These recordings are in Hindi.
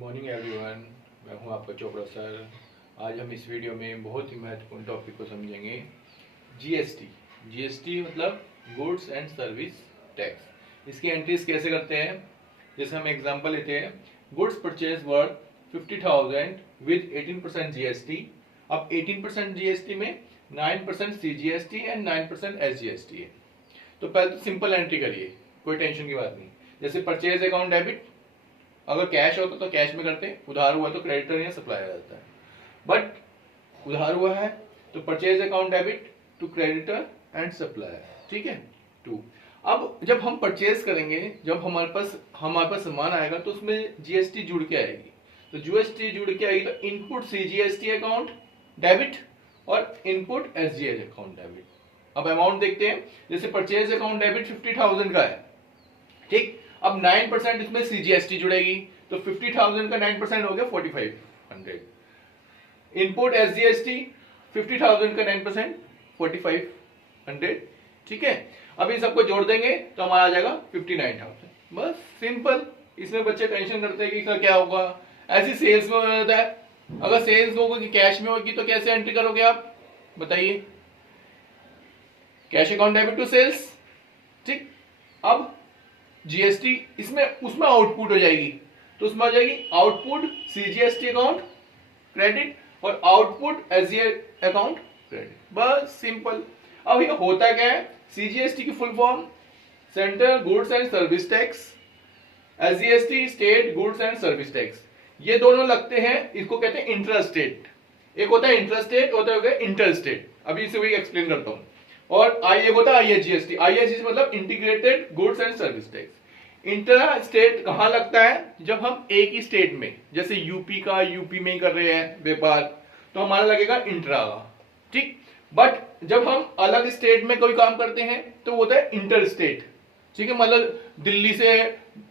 मॉर्निंग एवरीवन, मैं हूं आपका चोपड़ा सर। आज हम इस वीडियो में बहुत ही महत्वपूर्ण टॉपिक को समझेंगे। जीएसटी। जीएसटी मतलब गुड्स एंड सर्विस टैक्स। इसकी एंट्रीज कैसे करते हैं? जैसे हम एग्जांपल लेते हैं, goods purchase worth 50,000 with 18% GST. अब 18% जीएसटी में 9% सीजीएसटी एंड 9% एसजीएसटी है। तो पहले तो सिंपल एंट्री करिए, कोई टेंशन की बात नहीं। जैसे परचेज अकाउंट डेबिट, अगर कैश होता तो कैश में करते, उधार हुआ तो क्रेडिटर या सप्लायर रहता है। बट उधार हुआ है तो purchase account debit to creditor and supplier, ठीक है। टू, अब जब हम परचेज करेंगे, जब हमारे पास सामान आएगा तो उसमें जीएसटी जुड़ के आएगी। तो जीएसटी जुड़ के आएगी तो इनपुट सीजीएसटी अकाउंट डेबिट और इनपुट एसजीएस अकाउंट डेबिट। अब अमाउंट देखते हैं। जैसे परचेज अकाउंट डेबिट 50,000 का है, ठीक। अब 9% इसमें सीजीएसटी जुड़ेगी तो 50,000 का 9% हो गया 4,500। इनपुट एसजीएसटी 50,000 का 9% 4,500, ठीक है। अब इन सबको जोड़ देंगे तो हमारा आ जाएगा 59,000। बस सिंपल। इसमें बच्चे टेंशन करते हैं कि क्या होगा, ऐसी सेल्स में होता है। अगर सेल्स होगी कैश में होगी तो कैसे एंट्री करोगे आप बताइए? Cash account debit to sales, ठीक। अब जीएसटी इसमें उसमें आउटपुट हो जाएगी, तो उसमें आ जाएगी आउटपुट सीजीएसटी अकाउंट क्रेडिट और आउटपुट एसजीएस अकाउंट क्रेडिट। बस सिंपल। अब ये होता क्या है? सीजीएसटी की full form central goods and service tax, SGST state goods and service tax. ये दोनों लगते हैं, इसको कहते हैं इंटर स्टेट। एक होता है इंटर स्टेट, होता है इंटर स्टेट। अभी इसे वही एक्सप्लेन करता हूं। और एक होता है आईएचजीएसटी। आईएचजीएसटी मतलब integrated goods and service tax. Inter state कहां लगता है? जब हम एक ही स्टेट में, जैसे यूपी में ही कर रहे हैं व्यापार, तो हमारा लगेगा इंट्रा, ठीक। बट जब हम अलग स्टेट में कोई काम करते हैं तो वो होता है इंटर स्टेट, ठीक है। मतलब दिल्ली से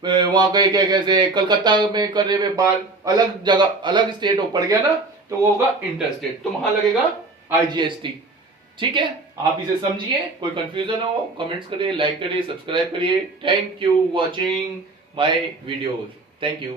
वहां गए, क्या कैसे कलकत्ता में कर रहे व्यापार, अलग जगह अलग स्टेट पड़ गया ना, तो वो होगा इंटर स्टेट, तो वहां लगेगा आईजीएसटी, ठीक है। आप इसे समझिए। कोई कंफ्यूजन हो कमेंट्स करिए, लाइक करिए, सब्सक्राइब करिए। Thank you watching my videos. Thank you.